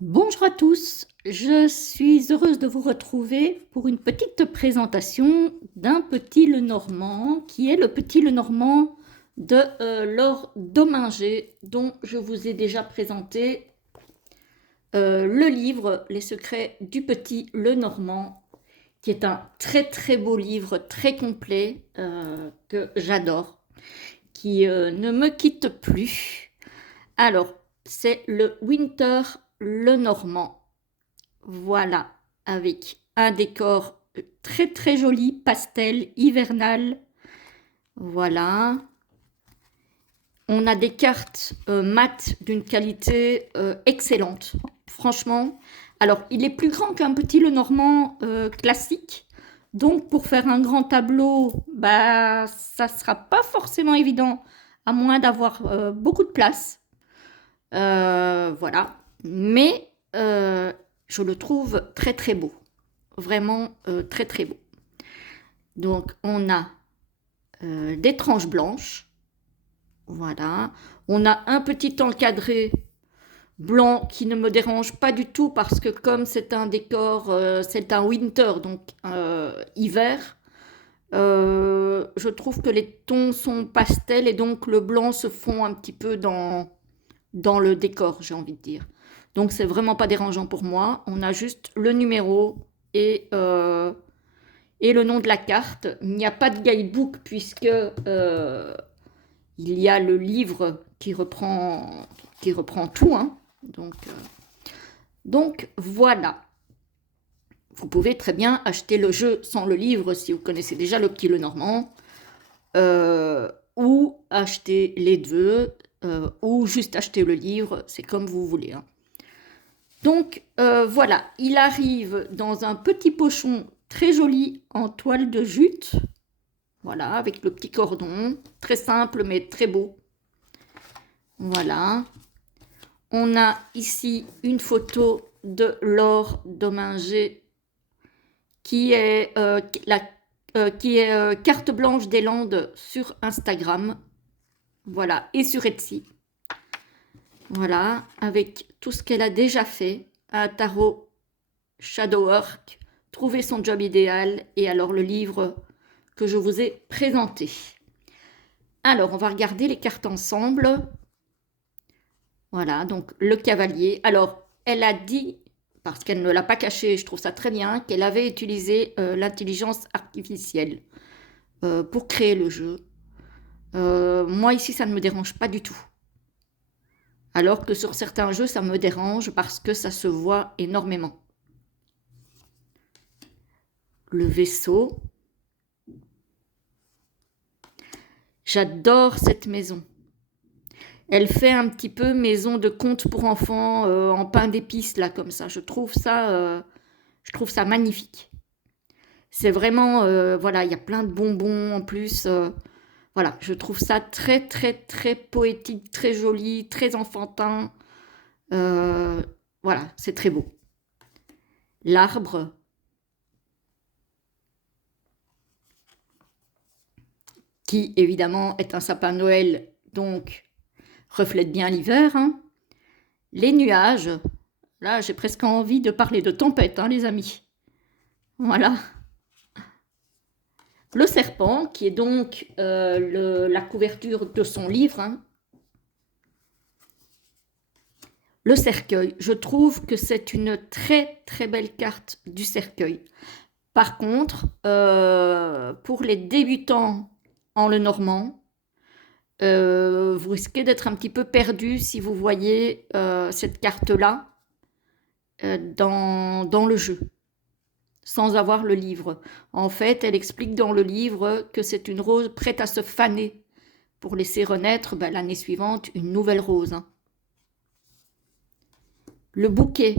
Bonjour à tous, je suis heureuse de vous retrouver pour une petite présentation d'un petit Lenormand qui est le petit Lenormand de Laure Dominger dont je vous ai déjà présenté le livre Les secrets du petit Lenormand qui est un très très beau livre, très complet, que j'adore, qui ne me quitte plus. Alors, c'est le Winter Lenormand. Voilà, avec un décor très très joli, pastel, hivernal. Voilà. On a des cartes mat d'une qualité excellente, franchement. Alors, il est plus grand qu'un petit Lenormand classique. Donc, pour faire un grand tableau, bah, ça ne sera pas forcément évident, à moins d'avoir beaucoup de place. Voilà. Mais je le trouve très très beau. Vraiment très très beau. Donc on a des tranches blanches. Voilà. On a un petit encadré blanc qui ne me dérange pas du tout parce que comme c'est un décor, c'est un winter, donc hiver, je trouve que les tons sont pastels et donc le blanc se fond un petit peu dans le décor, j'ai envie de dire. Donc c'est vraiment pas dérangeant pour moi. On a juste le numéro et le nom de la carte. Il n'y a pas de guidebook puisque il y a le livre qui reprend tout. Hein. Donc voilà. Vous pouvez très bien acheter le jeu sans le livre si vous connaissez déjà le petit Lenormand, ou acheter les deux, ou juste acheter le livre, c'est comme vous voulez. Hein. Donc voilà, il arrive dans un petit pochon très joli en toile de jute. Voilà, avec le petit cordon, très simple mais très beau. Voilà. On a ici une photo de Laure Dominger qui est, carte blanche des Landes sur Instagram. Voilà, et sur Etsy. Voilà, avec tout ce qu'elle a déjà fait. Un tarot shadow work, trouver son job idéal et alors le livre que je vous ai présenté. Alors, on va regarder les cartes ensemble. Voilà, donc le cavalier. Alors, elle a dit, parce qu'elle ne l'a pas caché, je trouve ça très bien, qu'elle avait utilisé l'intelligence artificielle pour créer le jeu. Moi, ici, ça ne me dérange pas du tout. Alors que sur certains jeux, ça me dérange parce que ça se voit énormément. Le vaisseau. J'adore cette maison. Elle fait un petit peu maison de conte pour enfants en pain d'épices, là, comme ça. Je trouve ça magnifique. C'est vraiment, voilà, il y a plein de bonbons en plus. Voilà, je trouve ça très, très, très poétique, très joli, très enfantin. Euh, voilà, c'est très beau. L'arbre, qui évidemment est un sapin de Noël, donc reflète bien l'hiver. Hein. Les nuages, là j'ai presque envie de parler de tempête, hein, les amis. Voilà. Le serpent, qui est donc la couverture de son livre. Hein. Le cercueil, je trouve que c'est une très très belle carte du cercueil. Par contre, pour les débutants en Lenormand, vous risquez d'être un petit peu perdu si vous voyez cette carte-là dans le jeu, sans avoir le livre. En fait, elle explique dans le livre que c'est une rose prête à se faner pour laisser renaître l'année suivante une nouvelle rose. Hein. Le bouquet.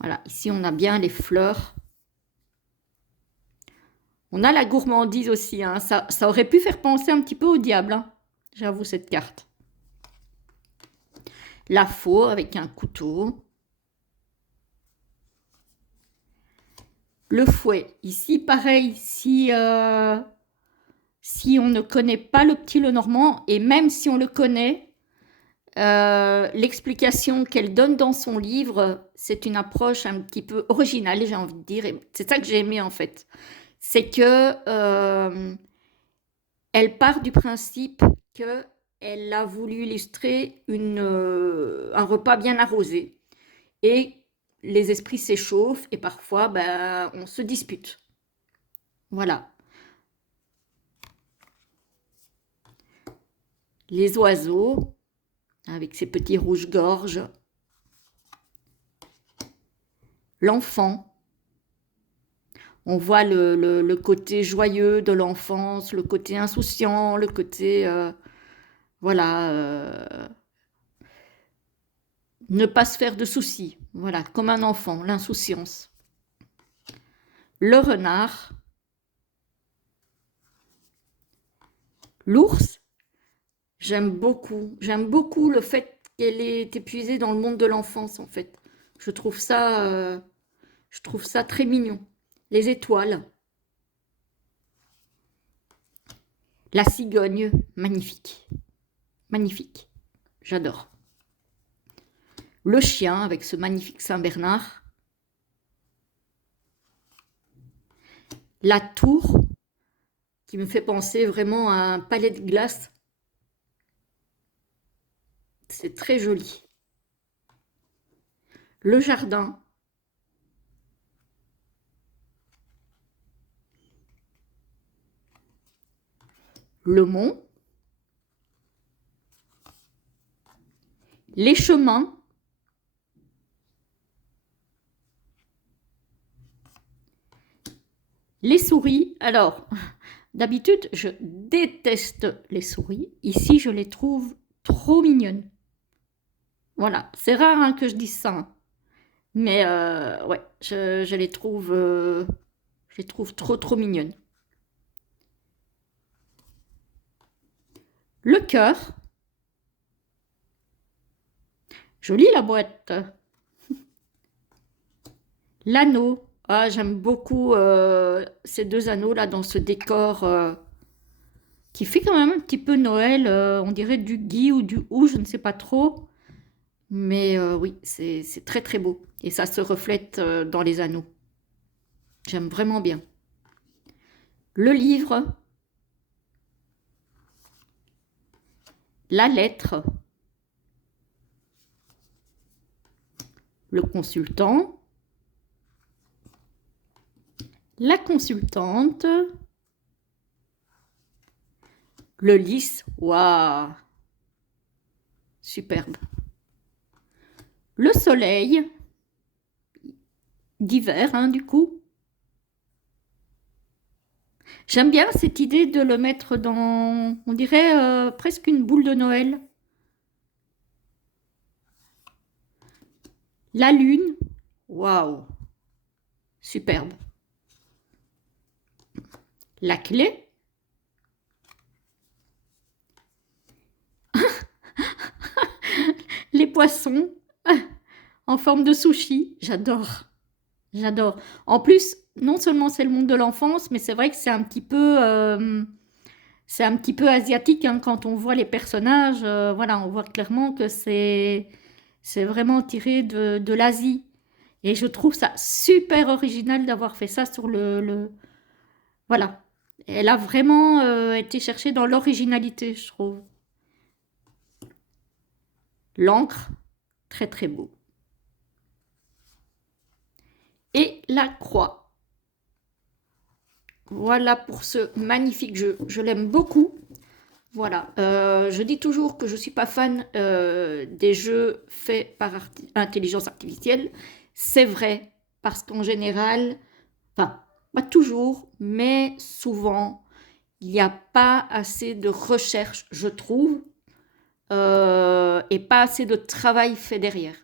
Voilà, ici on a bien les fleurs. On a la gourmandise aussi, hein. Ça aurait pu faire penser un petit peu au diable, hein. J'avoue cette carte. La faux avec un couteau. Le fouet, ici pareil, si on ne connaît pas le petit Lenormand, et même si on le connaît, L'explication qu'elle donne dans son livre, c'est une approche un petit peu originale, j'ai envie de dire, et c'est ça que j'ai aimé en fait. C'est que elle part du principe que elle a voulu illustrer un repas bien arrosé et les esprits s'échauffent et parfois ben, on se dispute. Voilà. Les oiseaux, avec ses petits rouges-gorges. L'enfant. On voit le côté joyeux de l'enfance, le côté insouciant, le côté... voilà. Ne pas se faire de soucis. Voilà, comme un enfant, l'insouciance. Le renard. L'ours. J'aime beaucoup le fait qu'elle est épuisée dans le monde de l'enfance, en fait. Je trouve ça très mignon. Les étoiles. La cigogne, magnifique. Magnifique. J'adore. Le chien avec ce magnifique Saint-Bernard. La tour, qui me fait penser vraiment à un palais de glace. C'est très joli. Le jardin. Le mont. Les chemins. Les souris. Alors, d'habitude, je déteste les souris. Ici, je les trouve trop mignonnes. Voilà, c'est rare hein, que je dise ça. Hein. Mais ouais, je les trouve trop mignonnes. Le cœur. Jolie la boîte. L'anneau. Ah, j'aime beaucoup ces deux anneaux là dans ce décor qui fait quand même un petit peu Noël. On dirait du gui ou du hou, je ne sais pas trop. Mais oui, c'est très beau. Et ça se reflète dans les anneaux. J'aime vraiment bien. Le livre. La lettre. Le consultant. La consultante. Le lys. Waouh! Superbe. Le soleil. D'hiver, hein, du coup. J'aime bien cette idée de le mettre dans, on dirait presque une boule de Noël. La lune. Waouh! Superbe. La clé. Les poissons en forme de sushi. J'adore. J'adore. En plus, non seulement c'est le monde de l'enfance, mais c'est vrai que c'est un petit peu asiatique hein, quand on voit les personnages. Voilà, on voit clairement que c'est vraiment tiré de l'Asie. Et je trouve ça super original d'avoir fait ça sur voilà. Elle a vraiment été cherchée dans l'originalité, je trouve. L'encre, très beau. Et la croix. Voilà pour ce magnifique jeu. Je l'aime beaucoup. Voilà. Je dis toujours que je ne suis pas fan des jeux faits par intelligence artificielle. C'est vrai, parce qu'en général, enfin, pas toujours, mais souvent, il n'y a pas assez de recherche, je trouve, et pas assez de travail fait derrière.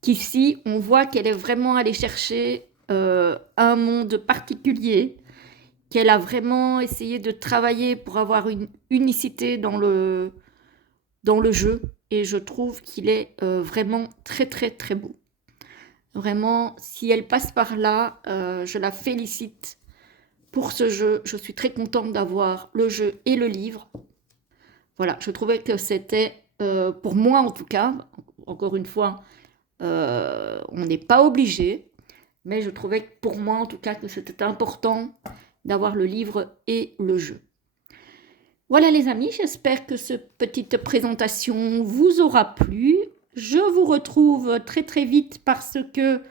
Qu'ici, on voit qu'elle est vraiment allée chercher un monde particulier, qu'elle a vraiment essayé de travailler pour avoir une unicité dans le jeu. Et je trouve qu'il est vraiment très beau. Vraiment, si elle passe par là, je la félicite pour ce jeu. Je suis très contente d'avoir le jeu et le livre. Voilà, je trouvais que c'était pour moi en tout cas, encore une fois, on n'est pas obligé, mais je trouvais que pour moi en tout cas que c'était important d'avoir le livre et le jeu. Voilà les amis, j'espère que cette petite présentation vous aura plu. Je vous retrouve très très vite parce que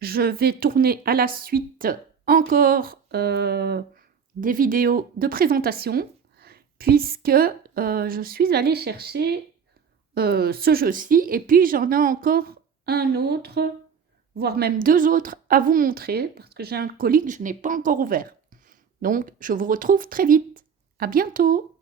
je vais tourner à la suite encore des vidéos de présentation puisque je suis allée chercher ce jeu-ci et puis j'en ai encore un autre, voire même deux autres à vous montrer parce que j'ai un colis que je n'ai pas encore ouvert. Donc je vous retrouve très vite. À bientôt!